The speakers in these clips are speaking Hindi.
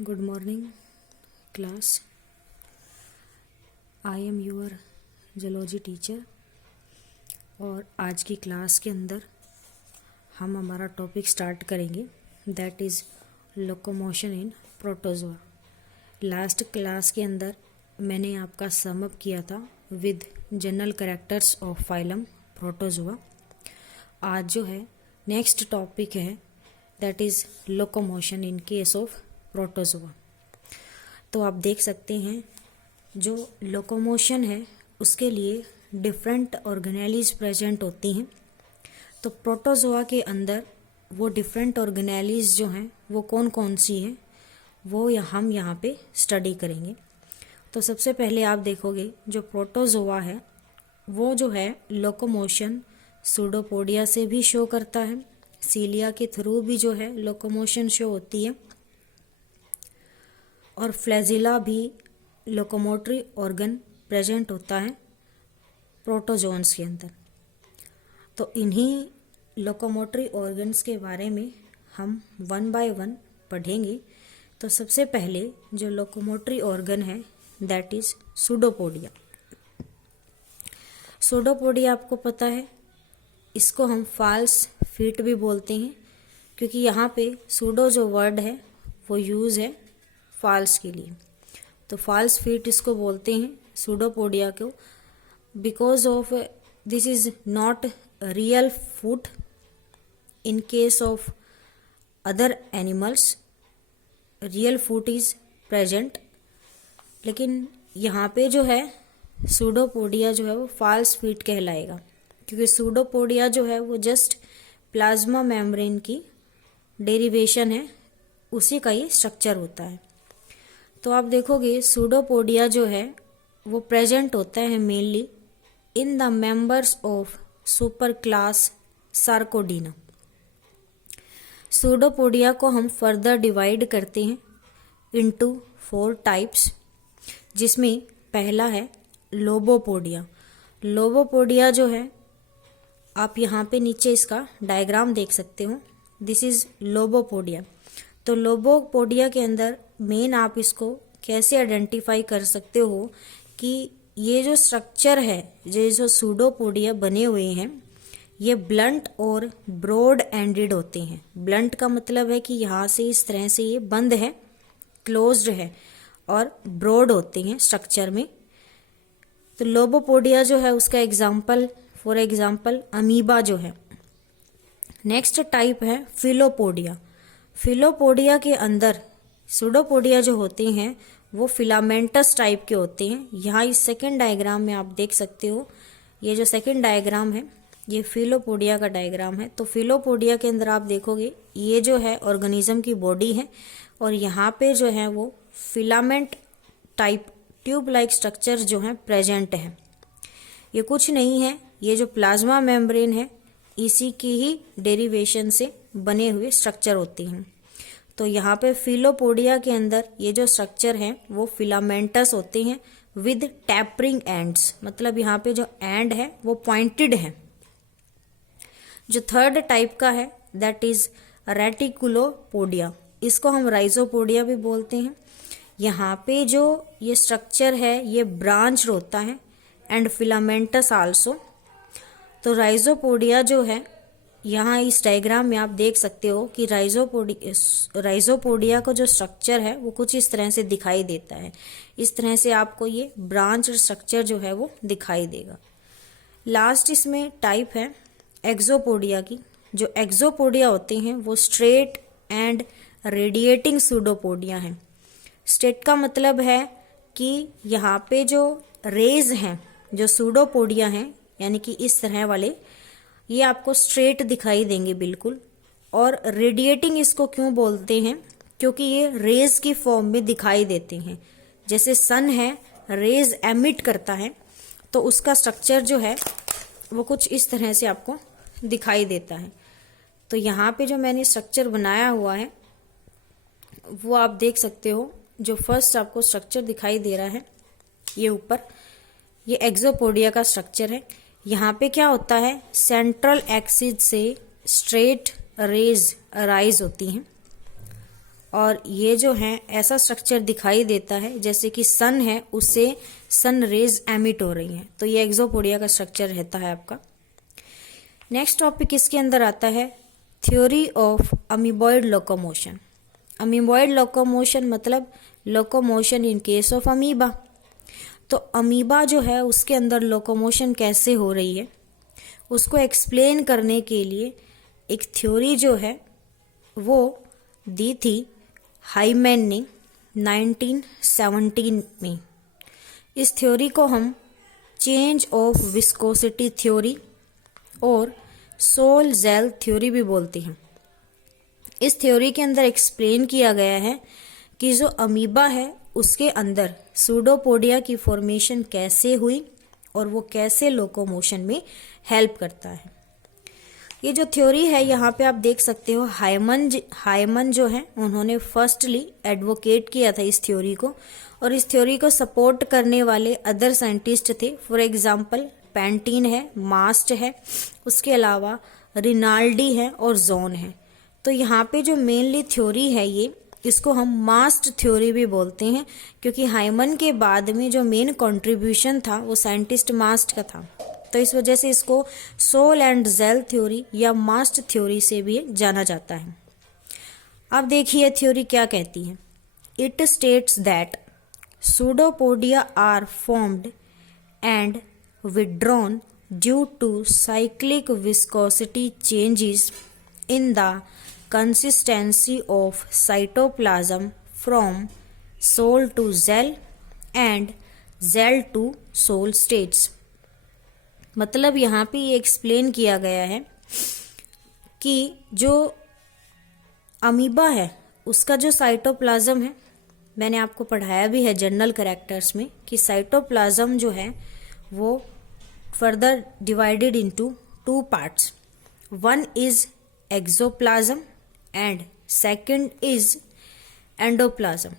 Good morning class. I am your zoology teacher और आज की क्लास के अंदर हम हमारा टॉपिक स्टार्ट करेंगे, that is locomotion in protozoa. Last class के अंदर मैंने आपका सम अप किया था with general characters of phylum protozoa. आज जो है नेक्स्ट टॉपिक है, that is locomotion in case of protozoa. तो आप देख सकते हैं जो लोकोमोशन है उसके लिए डिफरेंट ऑर्गेनेलीज प्रेजेंट होती हैं। तो प्रोटोजोआ के अंदर वो डिफरेंट ऑर्गेनेलीज जो हैं वो कौन कौन सी हैं वो हम यहाँ पे स्टडी करेंगे। तो सबसे पहले आप देखोगे जो प्रोटोजोआ है वो जो है लोकोमोशन सूडोपोडिया से भी शो करता है, सीलिया के थ्रू भी जो है लोकोमोशन शो होती है, और फ्लैजिला भी लोकोमोटरी ऑर्गन प्रेजेंट होता है प्रोटोजोन्स के अंदर। तो इन्हीं लोकोमोटरी ऑर्गन्स के बारे में हम वन बाय वन पढ़ेंगे। तो सबसे पहले जो लोकोमोटरी ऑर्गन है दैट इज सूडोपोडिया। सूडोपोडिया आपको पता है, इसको हम फॉल्स फीट भी बोलते हैं क्योंकि यहाँ पे सूडो जो वर्ड है वो यूज़ है फॉल्स के लिए। तो फॉल्स फीट इसको बोलते हैं सूडोपोडिया को, because of this is not real foot in case of other animals, real foot is present, लेकिन यहाँ पे जो है सूडोपोडिया जो है वो फॉल्स फीट कहलाएगा क्योंकि सूडोपोडिया जो है वो जस्ट प्लाज्मा मेम्ब्रेन की डेरिवेशन है, उसी का ये स्ट्रक्चर होता है। तो आप देखोगे सूडोपोडिया जो है वो प्रेजेंट होता है mainly in the members of super class Sarcodina. Pseudopodia को हम फर्दर डिवाइड करते हैं इनटू 4 टाइप्स, जिसमें पहला है लोबोपोडिया। लोबोपोडिया जो है आप यहाँ पे नीचे इसका डायग्राम देख सकते हो, दिस इज लोबोपोडिया। तो लोबोपोडिया के अंदर मेन आप इसको कैसे आइडेंटिफाई कर सकते हो कि ये जो स्ट्रक्चर है, ये जो सूडोपोडिया बने हुए हैं ये ब्लंट और ब्रॉड एंडेड होते हैं। ब्लंट का मतलब है कि यहाँ से इस तरह से ये बंद है, क्लोज्ड है, और ब्रॉड होते हैं स्ट्रक्चर में। तो लोबोपोडिया जो है उसका एग्जाम्पल, फॉर एग्जाम्पल अमीबा जो है। नेक्स्ट टाइप है फिलोपोडिया। फिलोपोडिया के अंदर सूडोपोडिया जो होते हैं वो फिलामेंटस टाइप के होते हैं। यहाँ इस सेकेंड डायग्राम में आप देख सकते हो, ये जो सेकेंड डायग्राम है ये फिलोपोडिया का डायग्राम है। तो फिलोपोडिया के अंदर आप देखोगे ये जो है ऑर्गेनिज्म की बॉडी है और यहाँ पे जो है वो filament type tube like structure जो है प्रेजेंट है। ये कुछ नहीं है, ये जो प्लाज्मा मेम्ब्रेन है इसी की ही डेरिवेशन से बने हुए स्ट्रक्चर होते हैं। तो यहाँ पे फिलोपोडिया के अंदर ये जो स्ट्रक्चर है वो फिलामेंटस होते हैं विद टैपरिंग एंड्स, मतलब यहाँ पे जो एंड है वो पॉइंटेड है। जो थर्ड टाइप का है दैट इज रेटिकुलोपोडिया, इसको हम राइजोपोडिया भी बोलते हैं। यहाँ पे जो ये स्ट्रक्चर है ये ब्रांच होता है एंड फिलामेंटस आल्सो। तो राइजोपोडिया जो है यहाँ इस डायग्राम में आप देख सकते हो कि राइजोपोडिया का जो स्ट्रक्चर है वो कुछ इस तरह से दिखाई देता है। इस तरह से आपको ये ब्रांच स्ट्रक्चर जो है वो दिखाई देगा। लास्ट इसमें टाइप है एक्सोपोडिया की। जो एक्सोपोडिया होते हैं वो स्ट्रेट एंड रेडिएटिंग सूडोपोडिया हैं। स्ट्रेट का मतलब है कि यहाँ पे जो रेज हैं जो सूडोपोडिया हैं यानी कि इस तरह वाले, ये आपको स्ट्रेट दिखाई देंगे बिल्कुल। और रेडिएटिंग इसको क्यों बोलते हैं, क्योंकि ये रेज की फॉर्म में दिखाई देते हैं। जैसे सन है रेज एमिट करता है तो उसका स्ट्रक्चर जो है वो कुछ इस तरह से आपको दिखाई देता है। तो यहाँ पे जो मैंने स्ट्रक्चर बनाया हुआ है वो आप देख सकते हो। जो फर्स्ट आपको स्ट्रक्चर दिखाई दे रहा है ये ऊपर, ये एक्सोपोडिया का स्ट्रक्चर है। यहाँ पे क्या होता है, सेंट्रल एक्सिस से स्ट्रेट रेज राइज होती हैं और ये जो है ऐसा स्ट्रक्चर दिखाई देता है जैसे कि सन है, उससे सन रेज एमिट हो रही हैं। तो ये एक्सोपोडिया का स्ट्रक्चर रहता है आपका। नेक्स्ट टॉपिक इसके अंदर आता है theory of amoeboid locomotion. Amoeboid locomotion मतलब locomotion in case of amoeba. तो अमीबा जो है उसके अंदर लोकोमोशन कैसे हो रही है उसको एक्सप्लेन करने के लिए एक थ्योरी जो है वो दी थी हाइमैन ने 1917 में। इस थ्योरी को हम चेंज ऑफ विस्कोसिटी थ्योरी और सोल जेल थ्योरी भी बोलते हैं। इस थ्योरी के अंदर एक्सप्लेन किया गया है कि जो अमीबा है उसके अंदर सूडोपोडिया की फॉर्मेशन कैसे हुई और वो कैसे लोकोमोशन में हेल्प करता है। ये जो थ्योरी है यहाँ पे आप देख सकते हो हाइमन जो है उन्होंने फर्स्टली एडवोकेट किया था इस थ्योरी को, और इस थ्योरी को सपोर्ट करने वाले अदर साइंटिस्ट थे। फॉर एग्जांपल पैंटीन है, मास्ट है, उसके अलावा रिनाल्डी है और जोन है। तो यहाँ पे जो मेनली थ्योरी है ये, इसको हम मास्ट थ्योरी भी बोलते हैं क्योंकि हाइमन के बाद में जो मेन कंट्रीब्यूशन था वो साइंटिस्ट मास्ट का था। तो इस वजह से इसको सोल एंड जेल थ्योरी या मास्ट थ्योरी से भी जाना जाता है। अब देखिए थ्योरी क्या कहती है। It states that pseudopodia are formed and withdrawn due to cyclic viscosity changes in the consistency of cytoplasm from sol to gel and gel to sol states। मतलब यहाँ पे ये एक्सप्लेन किया गया है कि जो अमीबा है उसका जो साइटोप्लाज्म है, मैंने आपको पढ़ाया भी है जनरल कैरेक्टर्स में कि साइटोप्लाज्म जो है वो further divided into 2 parts. One is axoplasm and second is endoplasm.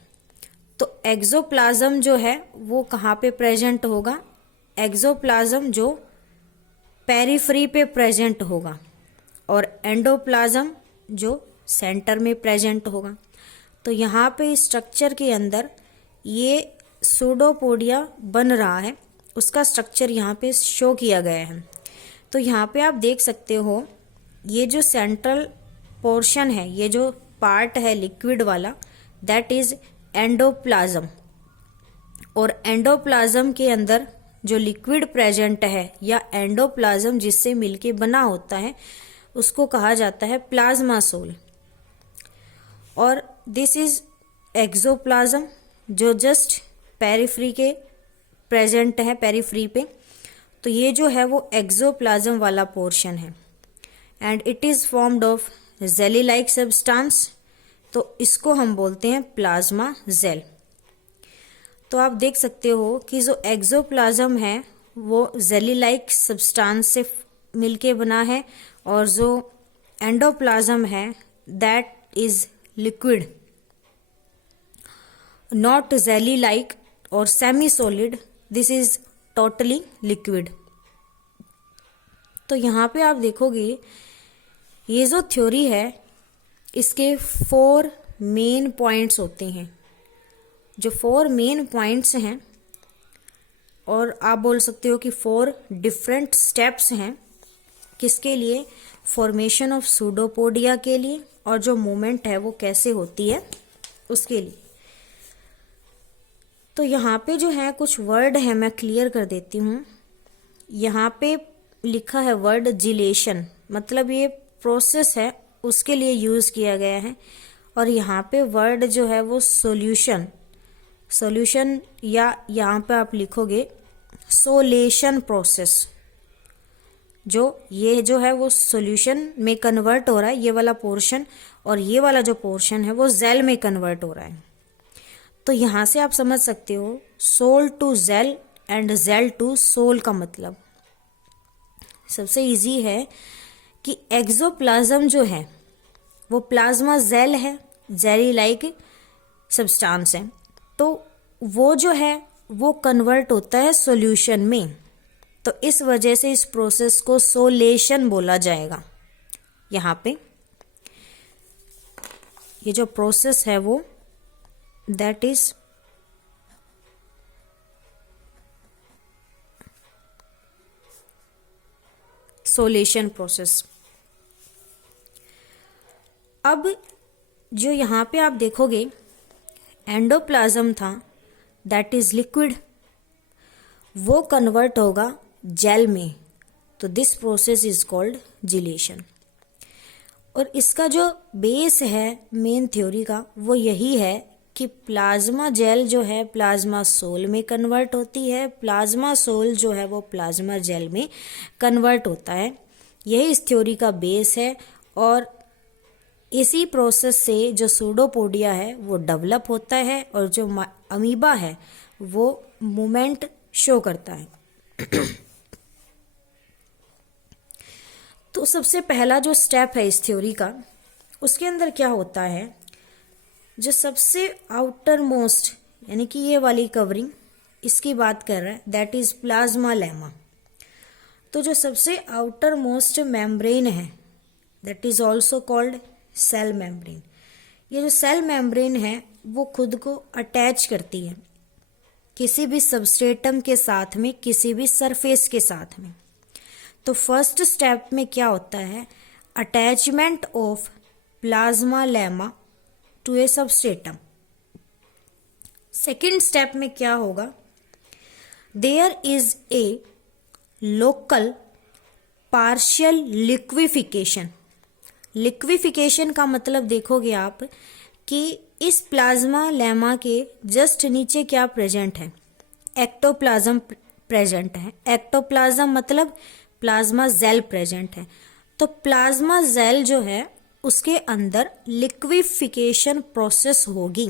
तो एक्सोप्लाज्म जो है वो कहाँ पे प्रेजेंट होगा? एक्सोप्लाज्म जो पेरिफेरी पे प्रेजेंट होगा और एंडोप्लाज्म जो सेंटर में प्रेजेंट होगा। तो यहाँ पे स्ट्रक्चर के अंदर ये सूडोपोडिया बन रहा है, उसका स्ट्रक्चर यहाँ पे शो किया गया है। तो यहाँ पे आप देख सकते हो ये जो सेंट्रल पोर्शन है, ये जो पार्ट है लिक्विड वाला, दैट इज एंडोप्लाज्म। और एंडोप्लाज्म के अंदर जो लिक्विड प्रेजेंट है या एंडोप्लाज्म जिससे मिलके बना होता है उसको कहा जाता है प्लाज्मा सोल। और दिस इज एक्सोप्लाज्म जो जस्ट पेरिफेरी के प्रेजेंट है, पेरिफेरी पे। तो ये जो है वो एक्सोप्लाज्म वाला पोर्शन है and it is formed of jelly like substance. तो इसको हम बोलते हैं प्लाज्मा जेल। तो आप देख सकते हो कि जो एक्सोप्लाज्म है वो जेली लाइक सब्सटेंस से मिलके बना है और जो एंडोप्लाज्म है that is liquid, not jelly like और semi solid, this is totally liquid. तो यहाँ पे आप देखोगे ये जो थ्योरी है इसके 4 मेन पॉइंट्स होते हैं। जो 4 मेन पॉइंट्स हैं, और आप बोल सकते हो कि 4 डिफरेंट स्टेप्स हैं किसके लिए? फॉर्मेशन ऑफ सूडोपोडिया के लिए, और जो मूवमेंट है वो कैसे होती है उसके लिए। तो यहाँ पे जो है कुछ वर्ड है, मैं क्लियर कर देती हूँ। यहाँ पे लिखा है वर्ड जिलेशन, मतलब ये प्रोसेस है उसके लिए यूज किया गया है। और यहाँ पे वर्ड जो है वो सॉल्यूशन, सॉल्यूशन, या यहाँ पे आप लिखोगे सोलेशन प्रोसेस। जो ये जो है वो सॉल्यूशन में कन्वर्ट हो रहा है ये वाला पोर्शन, और ये वाला जो पोर्शन है वो जेल में कन्वर्ट हो रहा है। तो यहाँ से आप समझ सकते हो sol to gel and gel to sol का मतलब सबसे इजी है कि एक्सोप्लाज्म जो है वो प्लाज्मा जेल है, जेली लाइक सब्सटेंस है। तो वो जो है वो कन्वर्ट होता है सॉल्यूशन में। तो इस वजह से इस प्रोसेस को सोलेशन बोला जाएगा यहाँ पे। ये जो प्रोसेस है वो दैट इज सोलेशन प्रोसेस। अब जो यहाँ पे आप देखोगे एंडोप्लाज्म था दैट इज लिक्विड, वो कन्वर्ट होगा जेल में, तो दिस प्रोसेस इज कॉल्ड जिलेशन। और इसका जो बेस है मेन थ्योरी का वो यही है कि प्लाज्मा जेल जो है प्लाज्मा सोल में कन्वर्ट होती है, प्लाज्मा सोल जो है वो प्लाज्मा जेल में कन्वर्ट होता है। यही इस थ्योरी का बेस है और इसी प्रोसेस से जो सूडोपोडिया है वो डेवलप होता है और जो अमीबा है वो मूवमेंट शो करता है। तो सबसे पहला जो स्टेप है इस थ्योरी का, उसके अंदर क्या होता है, जो सबसे आउटर मोस्ट यानी कि ये वाली कवरिंग इसकी बात कर रहा है दैट इज प्लाज्मा लेमा। तो जो सबसे आउटर मोस्ट मेम्ब्रेन है that is also called cell membrane. ये जो सेल मेम्ब्रेन है वो खुद को अटैच करती है किसी भी सबस्ट्रेटम के साथ में, किसी भी सरफेस के साथ में। तो फर्स्ट स्टेप में क्या होता है, attachment of plasma lemma to a substratum. Second step में क्या होगा, there is a local partial liquefaction. Liquefaction का मतलब देखोगे आप कि इस प्लाज्मा लेमा के जस्ट नीचे क्या प्रेजेंट है, एक्टोप्लाज्म प्रेजेंट है। एक्टोप्लाज्म मतलब प्लाज्मा जेल प्रेजेंट है। तो प्लाज्मा जेल जो है उसके अंदर लिक्विफिकेशन प्रोसेस होगी,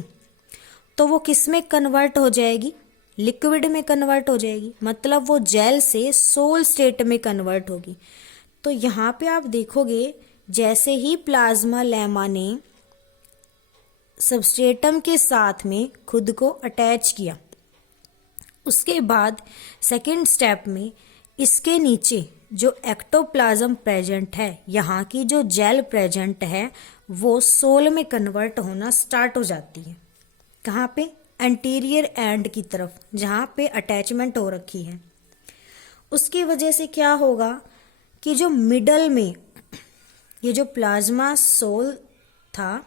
तो वो किस में कन्वर्ट हो जाएगी, लिक्विड में कन्वर्ट हो जाएगी, मतलब वो जेल से सोल स्टेट में कन्वर्ट होगी। तो यहाँ पे आप देखोगे जैसे ही प्लाज्मा लेमा ने सबस्ट्रेटम के साथ में खुद को अटैच किया, उसके बाद सेकेंड स्टेप में इसके नीचे जो एक्टोप्लाज्म प्रेजेंट है, यहाँ की जो जेल प्रेजेंट है वो सोल में कन्वर्ट होना स्टार्ट हो जाती है। कहाँ पे, एंटीरियर एंड की तरफ जहाँ पे अटैचमेंट हो रखी है। उसकी वजह से क्या होगा कि जो मिडल में ये जो प्लाज्मा सोल था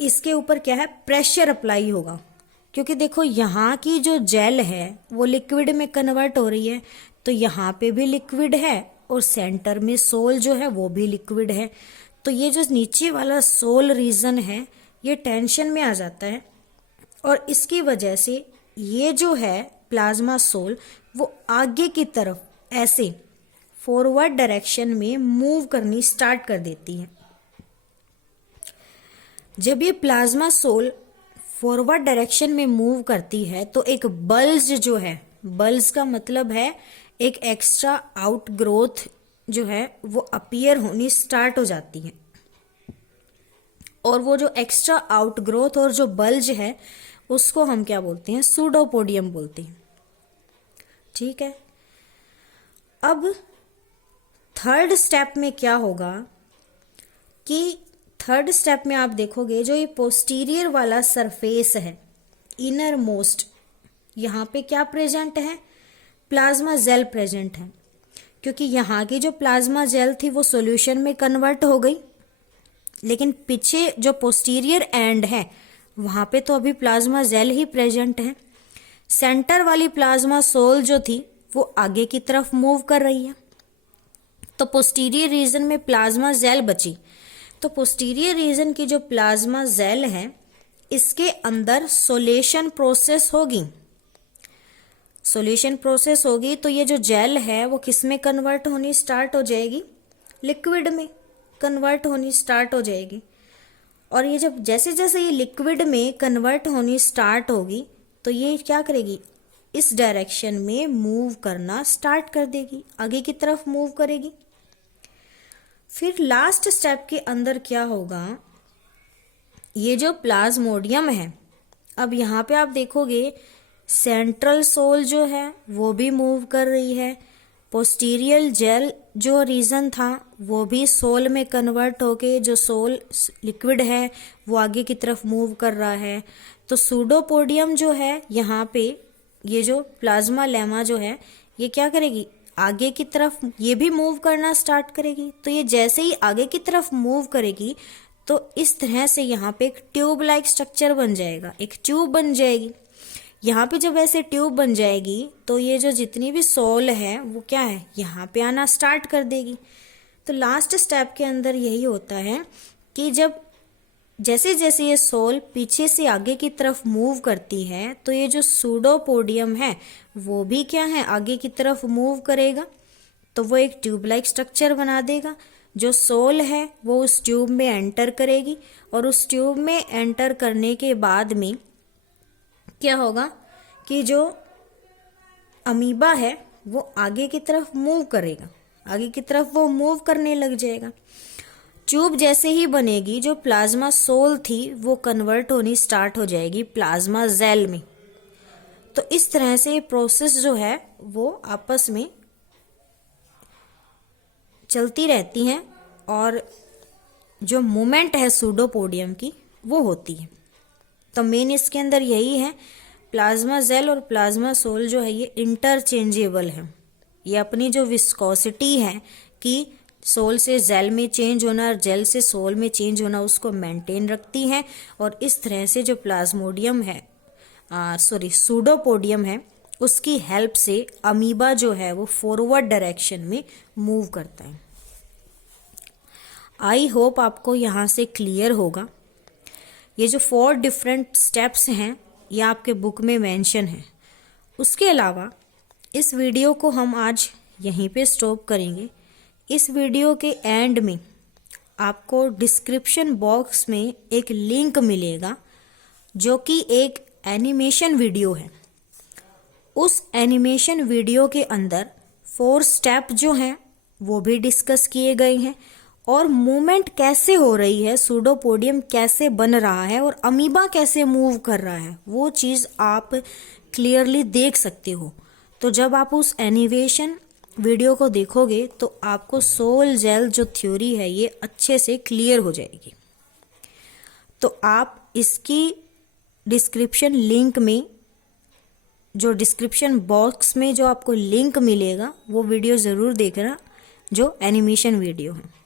इसके ऊपर क्या है, प्रेशर अप्लाई होगा, क्योंकि देखो यहाँ की जो जेल है वो लिक्विड में कन्वर्ट हो रही है, तो यहाँ पे भी लिक्विड है और सेंटर में सोल जो है वो भी लिक्विड है। तो ये जो नीचे वाला सोल रीजन है ये टेंशन में आ जाता है और इसकी वजह से ये जो है प्लाज्मा सोल वो आगे की तरफ ऐसे फॉरवर्ड डायरेक्शन में मूव करनी स्टार्ट कर देती है। जब ये प्लाज्मा सोल फॉरवर्ड डायरेक्शन में मूव करती है तो एक बल्ज जो है, बल्ज का मतलब है एक एक्स्ट्रा आउट ग्रोथ जो है वो अपीयर होनी स्टार्ट हो जाती है। और वो जो एक्स्ट्रा आउट ग्रोथ और जो बल्ज है उसको हम क्या बोलते हैं, सूडोपोडियम बोलते हैं। ठीक है, अब थर्ड स्टेप में क्या होगा कि थर्ड स्टेप में आप देखोगे जो ये पोस्टीरियर वाला सरफेस है, इनर मोस्ट, यहाँ पे क्या प्रेजेंट है, प्लाज्मा जेल प्रेजेंट है। क्योंकि यहाँ की जो प्लाज्मा जेल थी वो सॉल्यूशन में कन्वर्ट हो गई, लेकिन पीछे जो पोस्टीरियर एंड है वहाँ पे तो अभी प्लाज्मा जेल ही प्रेजेंट है। सेंटर वाली प्लाज्मा सोल जो थी वो आगे की तरफ मूव कर रही है, तो पोस्टीरियर रीजन में प्लाज्मा जेल बची। तो पोस्टीरियर रीजन की जो प्लाज्मा जेल है इसके अंदर सोलेशन प्रोसेस होगी। सोल्यूशन प्रोसेस होगी तो ये जो जेल है वो किस में कन्वर्ट होनी स्टार्ट हो जाएगी, लिक्विड में कन्वर्ट होनी स्टार्ट हो जाएगी। और ये जब जैसे जैसे ये लिक्विड में कन्वर्ट होनी स्टार्ट होगी तो ये क्या करेगी, इस डायरेक्शन में मूव करना स्टार्ट कर देगी, आगे की तरफ मूव करेगी। फिर लास्ट स्टेप के अंदर क्या होगा, ये जो प्लाज्मोडियम है, अब यहाँ पे आप देखोगे सेंट्रल सोल जो है वो भी मूव कर रही है पोस्टीरियल जेल जो रीजन था वो भी सोल में कन्वर्ट होके जो सोल लिक्विड है वो आगे की तरफ मूव कर रहा है। तो सूडोपोडियम जो है यहाँ पे ये जो प्लाज्मा लेमा जो है ये क्या करेगी, आगे की तरफ ये भी मूव करना स्टार्ट करेगी। तो ये जैसे ही आगे की तरफ मूव करेगी तो इस तरह से यहाँ पे एक ट्यूब लाइक स्ट्रक्चर बन जाएगा, एक ट्यूब बन जाएगी। यहाँ पे जब ऐसे ट्यूब बन जाएगी तो ये जो जितनी भी सोल है वो क्या है, यहाँ पे आना स्टार्ट कर देगी। तो लास्ट स्टेप के अंदर यही होता है कि जब जैसे जैसे ये सोल पीछे से आगे की तरफ मूव करती है तो ये जो सूडोपोडियम है वो भी क्या है, आगे की तरफ मूव करेगा। तो वो एक ट्यूब लाइक स्ट्रक्चर बना देगा। जो सोल है वो उस ट्यूब में एंटर करेगी और उस ट्यूब में एंटर करने के बाद में क्या होगा कि जो अमीबा है वो आगे की तरफ मूव करेगा, आगे की तरफ वो मूव करने लग जाएगा। ट्यूब जैसे ही बनेगी जो प्लाज्मा सोल थी वो कन्वर्ट होनी स्टार्ट हो जाएगी प्लाज्मा जेल में। तो इस तरह से ये प्रोसेस जो है वो आपस में चलती रहती हैं और जो मूवमेंट है सूडोपोडियम की वो होती है। तो मेन इसके अंदर यही है, प्लाज्मा जेल और प्लाज्मा सोल जो है ये इंटरचेंजेबल है। ये अपनी जो विस्कोसिटी है कि सोल से जेल में चेंज होना और जेल से सोल में चेंज होना उसको मेंटेन रखती हैं। और इस तरह से जो प्लाज्मोडियम है सूडोपोडियम है उसकी हेल्प से अमीबा जो है वो फॉरवर्ड डायरेक्शन में मूव करता है। आई होप आपको यहाँ से क्लियर होगा। ये जो 4 डिफरेंट स्टेप्स हैं ये आपके बुक में मेंशन है। उसके अलावा इस वीडियो को हम आज यहीं पे स्टॉप करेंगे। इस वीडियो के एंड में आपको डिस्क्रिप्शन बॉक्स में एक लिंक मिलेगा जो कि एक एनिमेशन वीडियो है। उस एनिमेशन वीडियो के अंदर 4 स्टेप जो हैं वो भी डिस्कस किए गए हैं और मूवमेंट कैसे हो रही है, सूडोपोडियम कैसे बन रहा है और अमीबा कैसे मूव कर रहा है वो चीज़ आप क्लियरली देख सकते हो। तो जब आप उस एनिमेशन वीडियो को देखोगे तो आपको सोल जेल जो थ्योरी है ये अच्छे से क्लियर हो जाएगी। तो आप इसकी डिस्क्रिप्शन लिंक में जो डिस्क्रिप्शन बॉक्स में जो आपको लिंक मिलेगा वो वीडियो ज़रूर देखना जो एनिमेशन वीडियो है।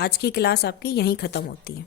आज की क्लास आपकी यहीं ख़त्म होती है।